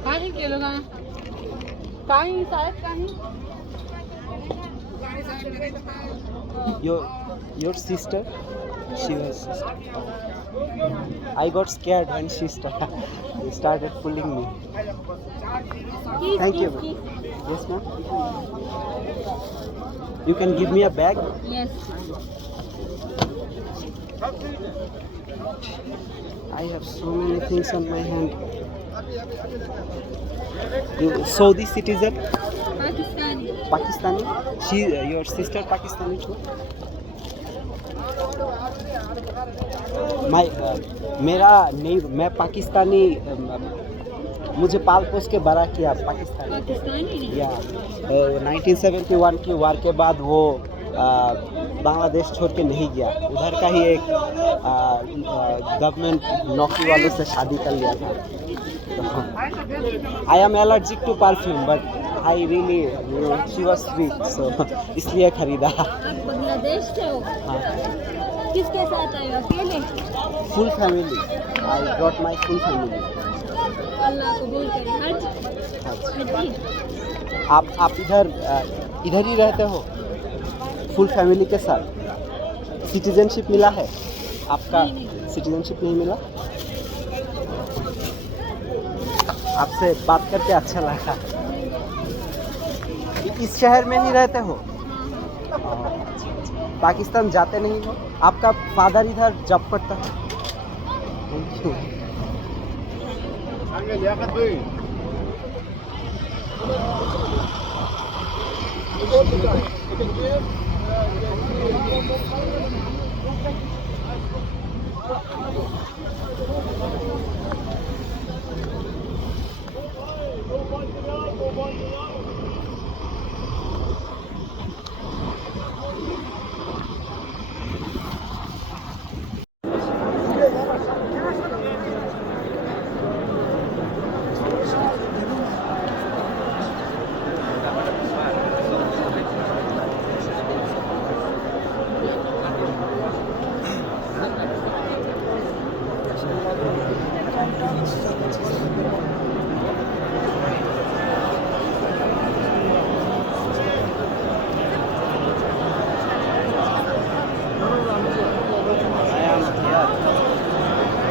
काही केलं का काही साहेब काही Your sister? She was sister. I got scared when she started pulling me. Thank you. Yes, ma'am. You can give me a bag. Yes. I have so many things on my hand. You Saudi citizen? Pakistani. Pakistani? She, your sister Pakistani too? मेरा नहीं, मैं पाकिस्तानी, मुझे पाल पोस के बड़ा किया पाकिस्तानी। पाकिस्तानी या 1971 की वार के बाद वो बांग्लादेश छोड़ के नहीं गया, उधर का ही एक गवर्नमेंट नौकरी वालों से शादी कर लिया था। I am allergic to perfume but I really she was sweet, so इसलिए खरीदा। आप बांग्लादेश से हो? हाँ, किसके साथ आए हो? अकेले? Full family. I got my full family. Allah कबूल करे। हज? हज? आप इधर ही रहते हो फुल फैमिली के साथ? सिटीजनशिप मिला है आपका? सिटीजनशिप नहीं मिला? आपसे बात करके अच्छा लगा। इस शहर में ही रहते हो? पाकिस्तान जाते नहीं हो? आपका फादर इधर जॉब करता है? Thank you.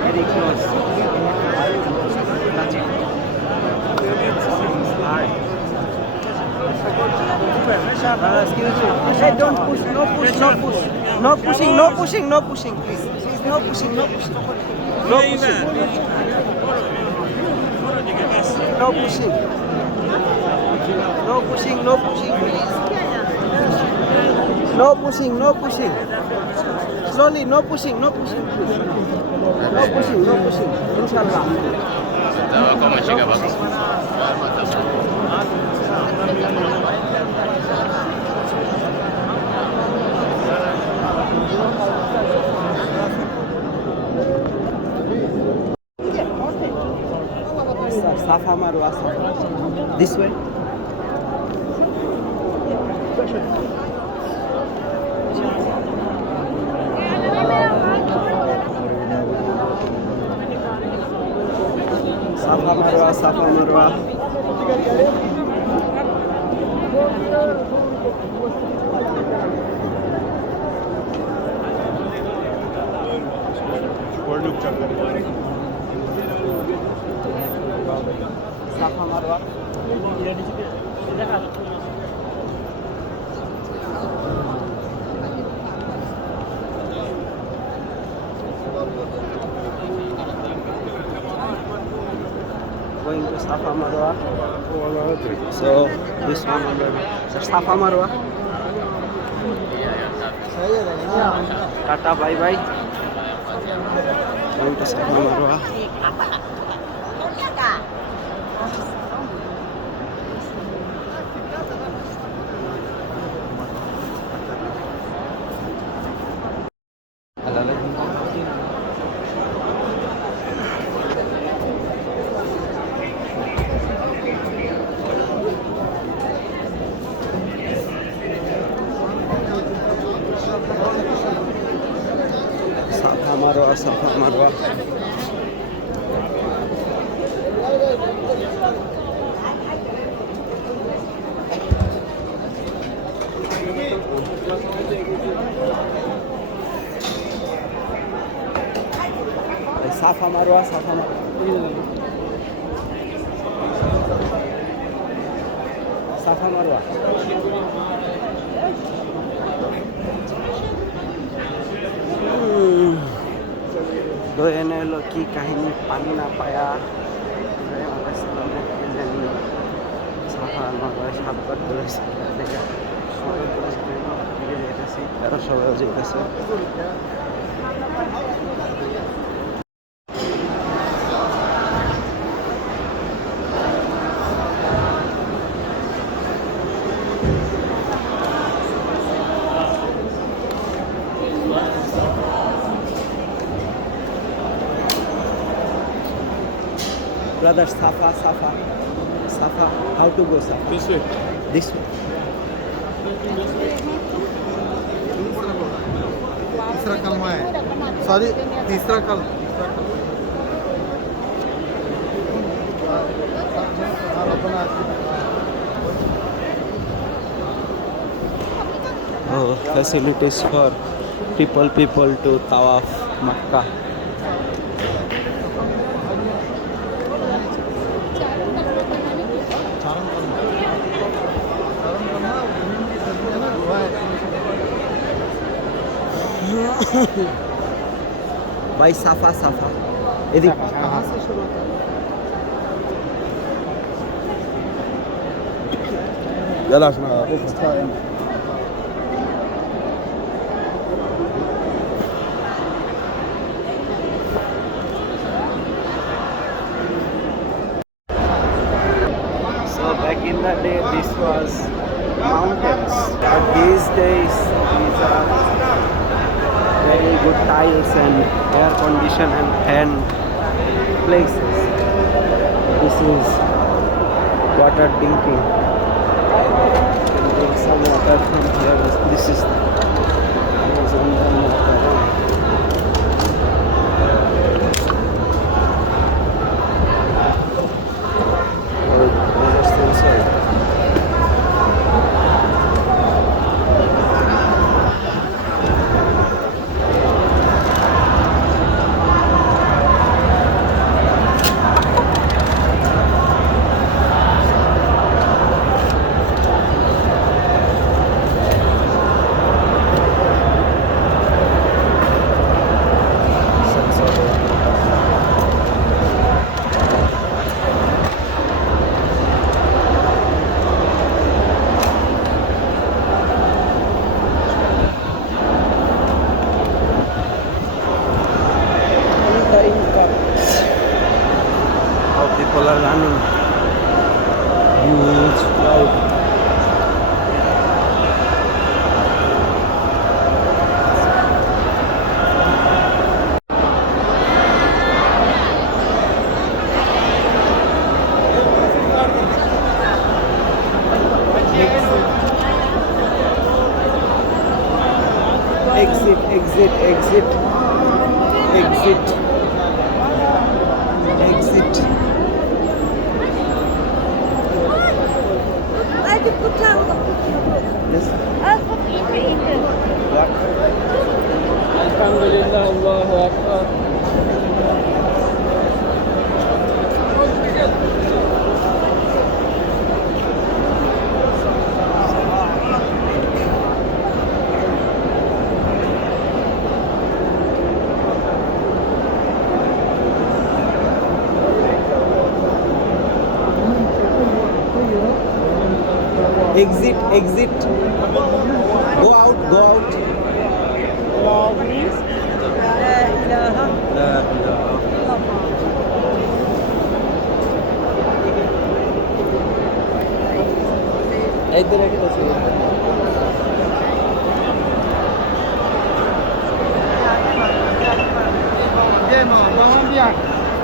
Very close. Touch it. Hard. Excuse me. Hey, don't push. No push. No push. No pushing. No pushing. No pushing. Please. Please. No pushing. No pushing. No pushing. No pushing. No pushing. No pushing. Please. No pushing. No pushing. Slowly. No pushing. No pushing. Please. No pushing. No pushing. Inshallah. Safa Marwa. This way. Safa Marwa, Safa Marwa. Safa Marwa. Going to Safa Marwa. So this one under Safa Marwa. Tata, bye bye. Going to Safa Marwa. সাফা মারোয়া, সাফা মারোয়া। সাফা মারোয়া, সাফা মারোয়া, সাফা মারোয়া। তো এনে হলো কি কাহিনী, পানি না পায়া সাফা মারোয়া সাতবার ধরেছে, তারা সবাই যেতেছে। Brother, Safa, Safa, Safa. How to go, Safa? This way. This way. तीसरा कलमा है, सॉरी तीसरा कल Oh, facilities for people to Tawaf Makkah. भाई साफा साफा एदिक कहाँ से शुरू होता है? يلا عشان So back in the day this was mountains, but these days these are very good tiles and air condition and fan places. This is water drinking. You can drink some water from here. This is Amazon water. How people are running, huge crowd. Exit, exit, exit, exit, exit. Yes. What? Alhamdulillah, Allahu Akbar. Exit, exit. Go out, go out. La ilaha. इधर एक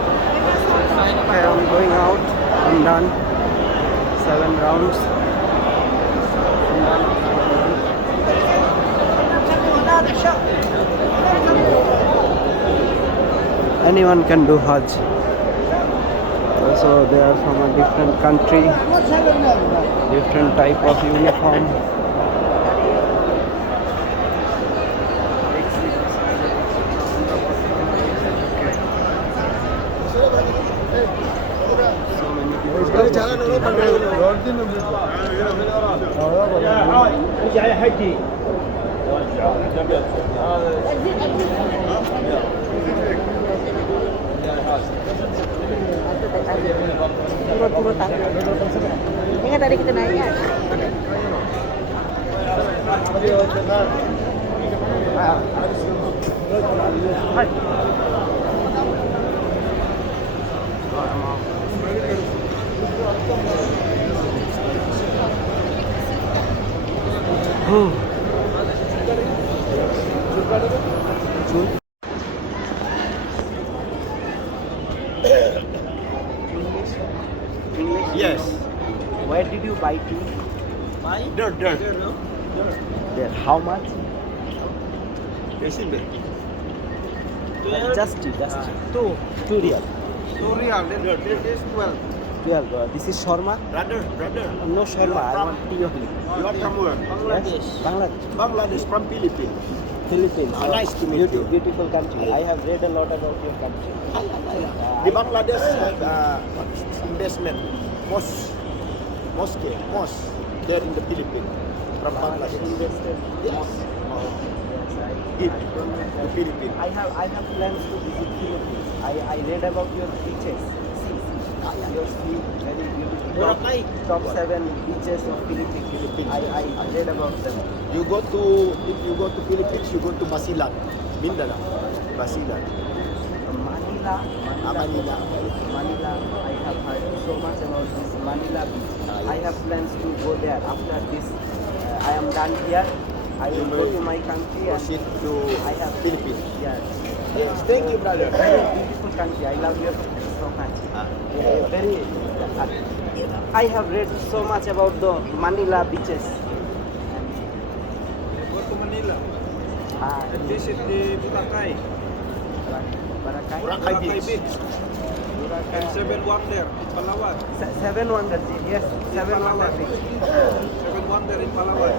Okay, I'm going out. I'm done. 7 rounds. I'm done. Anyone can do Hajj. So they are from a different country, different type of uniform. So many people. Turut-turutan. Ingat tadi kita naik kan? Yes. Where did you buy tea? Dirt. There. How much? Just tea. Two real. 2 real. This is 12. 12. This is shawarma? Brother. No shawarma. I want tea only. You are from where? Yes. Bangladesh. Bangladesh, from Philippines. Philippines. Nice to meet you. Beautiful country. I have read a lot about your country. The Bangladesh investment, mosque, there in the Philippines, from Bangladesh. Invested. Yes. Give to Philippines. I have plans to visit Philippines. I read about your beaches. Your sea, very beautiful. Top 7 beaches of Philippines. I read about them. If you go to Philippines, you go to Basilan, Mindanao, Basilan. Manila. I have heard so much about this Manila beach. I have plans to go there. After this, I am done here. I will go to my country and Proceed to I have Philippines. Yes. Yes, thank you, brother. Very beautiful country. I love your country so much. Very. I have read so much about the Manila beaches. Go to Manila. Visit the Boracay. Boracay Beach. And 7 Wonder in Palawan. 7 Wonders. Yes, 7 Wonders. 7 Wonder in Palawan.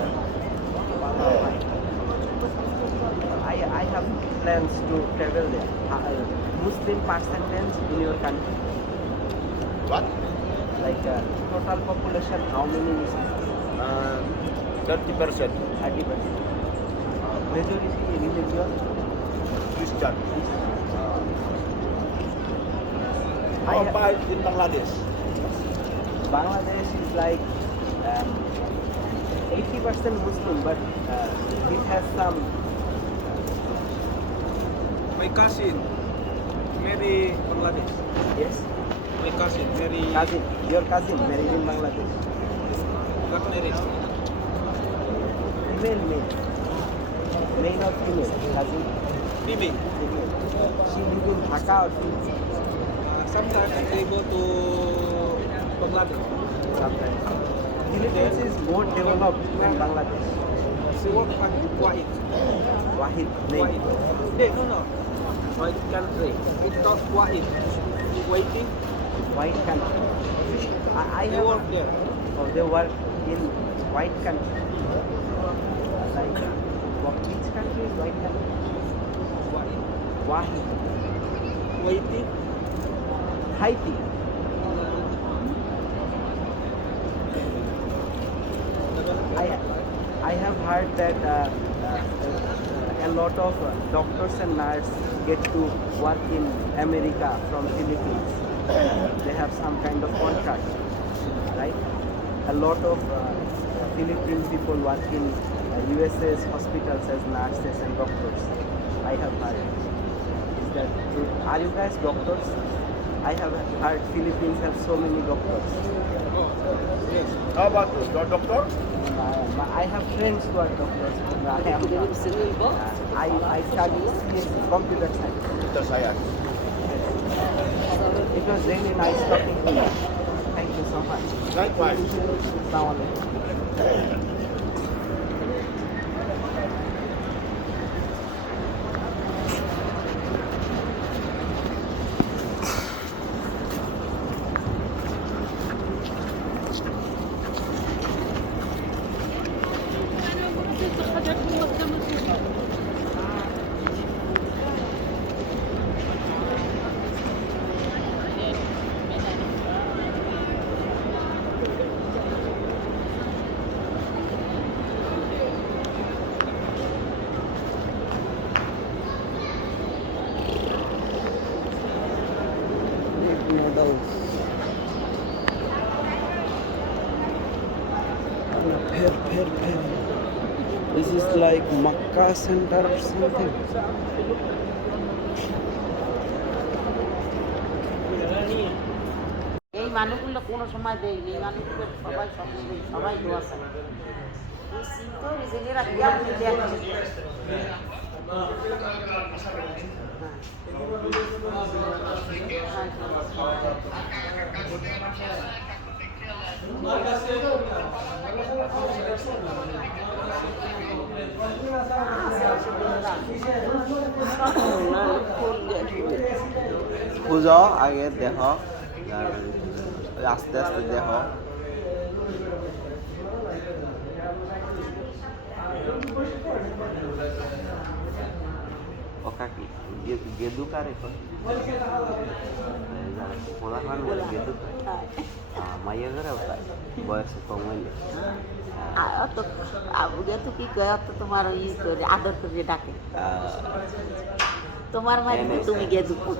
I have plans to travel there. Muslim percentage in your country? What? Like total population, how many Muslims? 30%. 30%. Majority religion? Christian. I How have- about in Bangladesh? Bangladesh is like 80% Muslim, but it has some. My cousin, Mary Bangladesh. Yes, My cousin, Mary cousin. Your cousin married in Bangladesh. got married. Male. Male or female? Cousin. Female. She lives in Dhaka or Sometimes they go to Bangladesh. sometimes. Philippines is more developed than Bangladesh. She work at Kuwait. Wahid name. No. White country. It's called Kuwait. Kuwaiti. White country. I They have work there. they work in white country. Like which country is white country? Kuwait. Wahid. Kuwaiti. Haiti. I have heard that a lot of doctors and nurses get to work in America from Philippines. They have some kind of contract, right? A lot of Philippine people work in USA's hospitals as nurses and doctors. I have heard. Is that true? Are you guys doctors? I have heard Philippines have so many doctors. How about you? You're a doctor? I have friends who are doctors. I study computer science. Mr. Sayat. It was really nice talking to you. Thank you so much. Likewise. Assalamualaikum. Noodles. Pear. This is like Makkah center or something. এই মানুষগুলো কোনো সময় দেয়নি, এই মানুষগুলো সবাই দোয়া চায়। এই চিন্তা রিজেনেরা কেমন বুঝো আগে দেখো আস্তে আস্তে দেখো ওকা কি গেদু কারে কয় মনে হয় বলে গেদু মাইয়া ঘরে ওটাই বয়স কম হইলে তো আবুকে তো কি কয় তো তোমার ই করে আদর করে ডাকে তোমার মানে তুমি গিয়ে দুপুর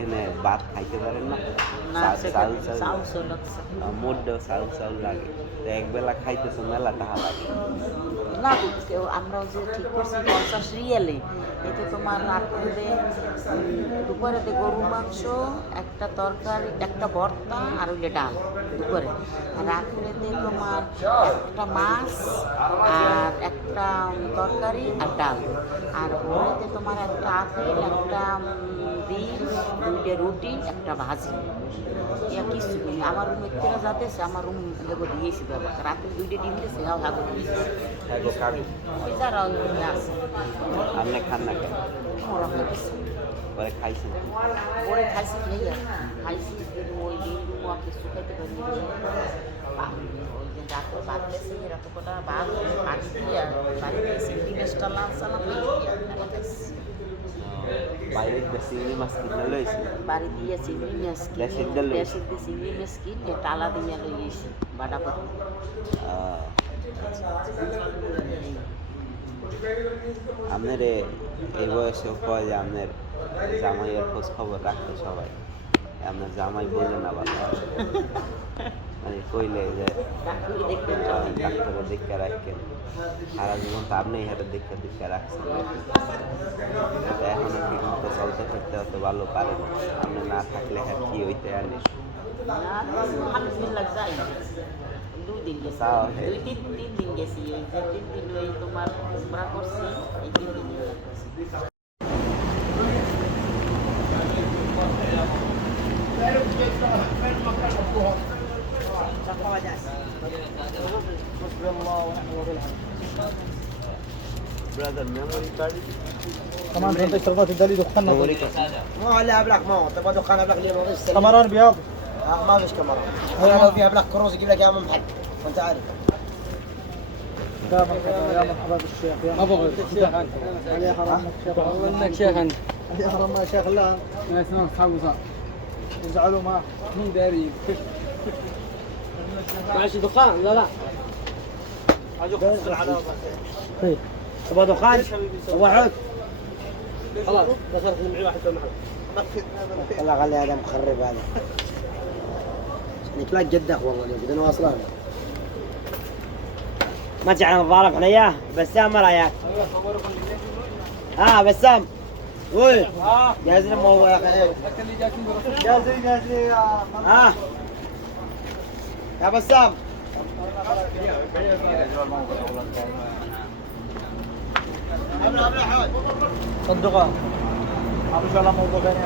এনে ভাত খাইতে পারেন না মোটেও চাউল লাগে একবেলা খাইতেছে মেলা টাকা লাগে না কেউ আমরাও যে ঠিক করছি 50 রিয়ালে এতে তোমার রাত্রে দুপুরেতে গরু মাংস একটা তরকারি একটা ভর্তা আর হইলে ডাল দুপুরে আর রাত্রেতে তোমার একটা মাছ আর একটা তরকারি আর ডাল আর ভোরেতে তোমার একটা আপেল একটা ডিম দুইটা রুটি একটা ভাজি কিছু করি আমার রুম এর যাতেছে আমার রুম এগো দিয়েছি বাবা রাতে দুইটা ডিম দিয়েছে হাগো দিয়েছি যারা আছে আপনি খান না কেন ওরা খাইছে পরে খাইছেন পরে খাইছি খাইছি ওই ডিমগুলো আপনি শুকাইতে পারি ওই যে রাতে বাদলেছে রাতে কটা বাদ পানি দিয়ে বাড়িতে চিংড়ি মাছটা লাল সালাম বাইরে চিংড়ি মাছ কিনে লইছি বাড়ি দিয়ে চিংড়ি মাছ দেশের দিয়ে লইছি চিংড়ি মাছ কিনে টালা দিয়ে লইছি বাটা করে আপনার এই বয়সেও কয় যে আপনার জামাইয়ের খোঁজ খবর রাখতে সবাই আপনার জামাই বোঝে না ভালো মানে কইলে যে ডাক্তারে দেখে রাখেন সারা জীবন তো আপনি হাতে দেখে রাখছেন এখনো ঠিক মতো চলতে ফিরতে হতে ভালো পারেন আপনি না থাকলে হ্যাঁ কি হইতে আনে দুই দিন গেছি তিন দিন গেছি এই যে 3 দিন ওই তোমার উমরা করছি এই 3 দিন brother memory card كمان انت اشتغلت الدليل دخلنا memory card ما هو اللي ابلك ما هو تبغى دخان ابلك اللي ما فيش كاميران بياض ما فيش كاميرا لو فيها ابلك كروز يجيب لك اياها من محل وانت عارف يا مرحبا بالشيخ يا ابو الشيخ انت علي حرمك شيخ والله انك شيخ انت علي حرمنا يا شيخ لا ما يسمعون اصحابه صار يزعلوا ما مين داري ماشي دخان لا تبغى دخان تبغى عود خلاص دخلت معي واحد في المحل والله خلي هذا مخرب هذا نتلاقى جدك والله اليوم بدنا واصلين ما تجعل نظارك عليا بسام ما رايك بسام ওই جاهزين ما هو يا اخي جاهزين ها يا بسام صدقها ان شاء الله موضوع ثاني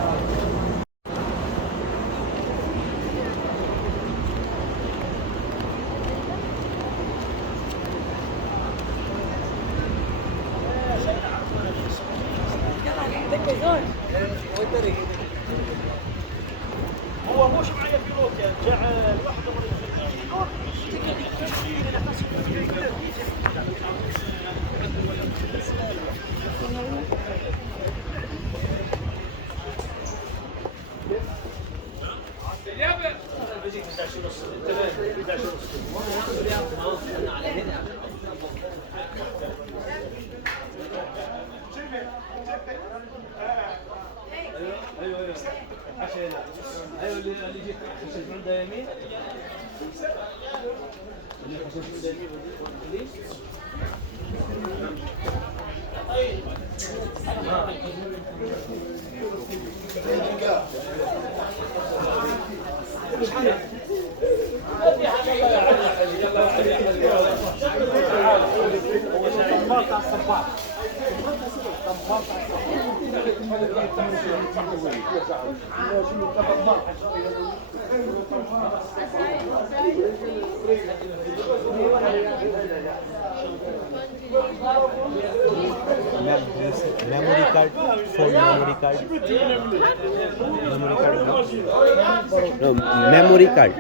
هو مش معايا في روكا جاء لوحده memory card phone memory card no memory card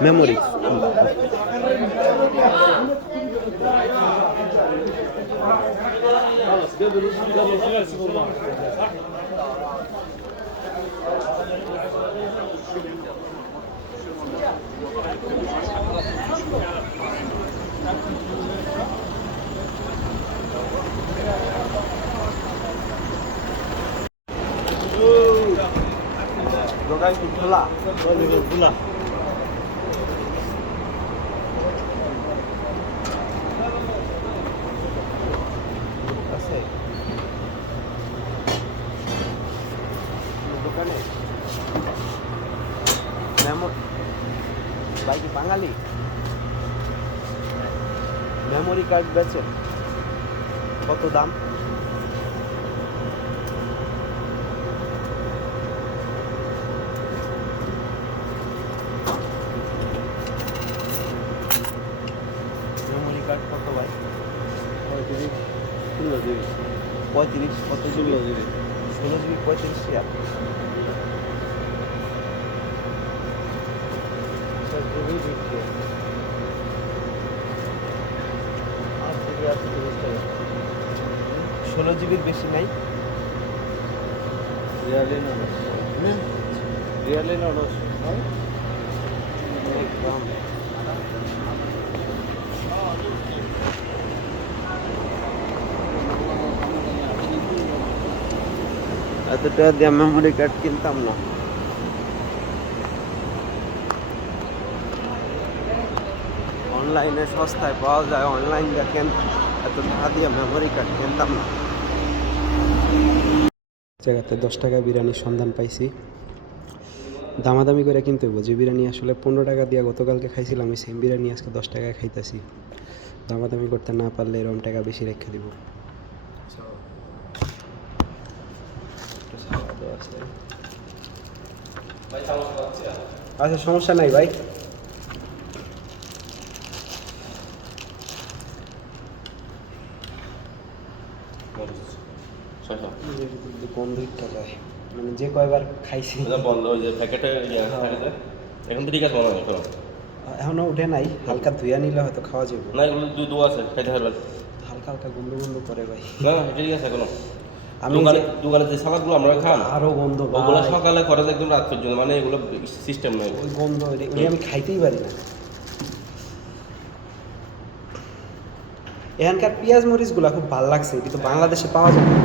memory Dogai pula. Boleh pula. Asal. Dukane. Memo. Baik Bangali. Memory card বেচে কত দাম? মেমোরি কার্ড কত ভাই? 35 কত জিবি? 16 জিবি 35 টাকা। ষোলো জিবির বেশি নাই। রিয়ালি না একদম এত টাকা দিয়ে মেমোরি কার্ড কিনতাম না। অনলাইনে সস্তায় পাওয়া যায়, অনলাইন দেখেন এত টাকা দিয়ে মেমোরি কার্ড কিনতাম না। জায়গাতে 10 টাকা বিরিয়ানির সন্ধান পাইছি, দামাদামি করে কিনতে হইব। যে বিরিয়ানি আসলে 15 টাকা দিয়ে গতকালকে খাইছিলাম, ওই সেম বিরিয়ানি আজকে 10 টাকায় খাইতেছি। দামাদামি করতে না পারলে এরকম টাকা বেশি রেখে দিব। আচ্ছা সমস্যা নাই ভাই। কোন দিকটা যায় মানে যে কয়বার খাইছি বন্ধ হয়ে যায় প্যাকেটে এখন তো ঠিক আছে মনে হয় এখনো উঠে নাই, হালকা ধুইয়া নিলে হয়তো খাওয়া যাবে না। এগুলো দু আছে খাইতে পারবেন, হালকা হালকা গন্ধ গন্ধ করে ভাই। না ঠিক আছে এখনো। আমি দোকানে যে সালাদগুলো আমরা খান আরো গন্ধ, ওগুলো সকালে খরচ একদম রাত পর্যন্ত, মানে এগুলো সিস্টেম নয়, ওই গন্ধ ওই আমি খাইতেই পারি না। এখানকার পেঁয়াজ মরিচগুলো খুব ভালো লাগছে, এটি তো বাংলাদেশে পাওয়া যায় না।